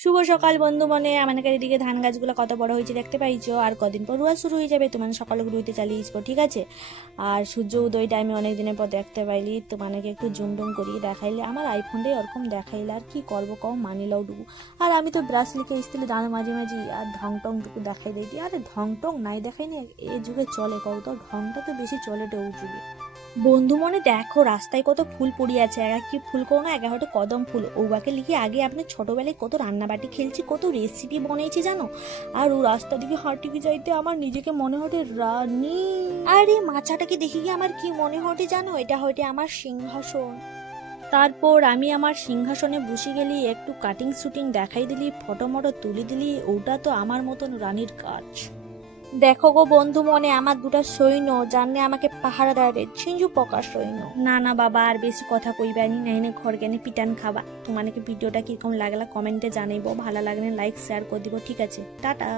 শুভ সকাল বন্ধু মনে আমাদের এদিকে ধান গাছগুলো কত বড় হয়েছে দেখতে পাইছো। আর কদিন পর রোয়া শুরু হয়ে যাবে, তোমার সকালে রুইতে চালিয়ে যাবো, ঠিক আছে। আর সূর্য উদয়টা আমি অনেক দিনের পর দেখতে পাইলি, তোমাকে একটু জুম টুম করিয়ে দেখাইলে আমার আইফোনটাই ওরকম দেখাইলে আর কি করবো কও, মানিলাও ডুবু। আর আমি তো ব্রাশ লিখে স্তিলে দাঁড়ো মাঝে মাঝে আর ঢং টং টুকু দেখাই দিই। আরে ঢং টং নাই দেখাই না, এ যুগে চলে কও তো, ঢংটা তো বেশি চলে ও যুগে। বন্ধু মনে দেখো রাস্তায় কত ফুল পড়িয়ে আছে, একা কি ফুল করো না, একা হয়তো কদম ফুল। ওবাকে লিখে আগে আপনি ছোটবেলায় কত রান্নাবাটি খেলছি, কত রেসিপি বানিয়েছি জানো। আর ও রাস্তা দিকে হাঁটি যাইতে আমার নিজেকে মনে হতে রানী। আর এই মাচাটাকে দেখে গিয়ে আমার কি মনে হতে জানো, এটা হয়তো আমার সিংহাসন। তারপর আমি আমার সিংহাসনে বসে গেলি, একটু কাটিং শুটিং দেখাই দিলি, ফটো মটো তুলি দিলি, ওটা তো আমার মতন রানীর কাজ। দেখো গো বন্ধু মনে আমার দুটা সৈন্য জানলে আমাকে পাহারা দেবে, ছিঞ্জু পকা সৈন্য। না না বাবা আর বেশি কথা কইবানি, নাইনে ঘর জ্ঞানে পিটান খাবা। তোমাকে ভিডিওটা কিরকম লাগলা কমেন্টে জানাইবো, ভালো লাগলে লাইক শেয়ার করে দিব, ঠিক আছে, টাটা।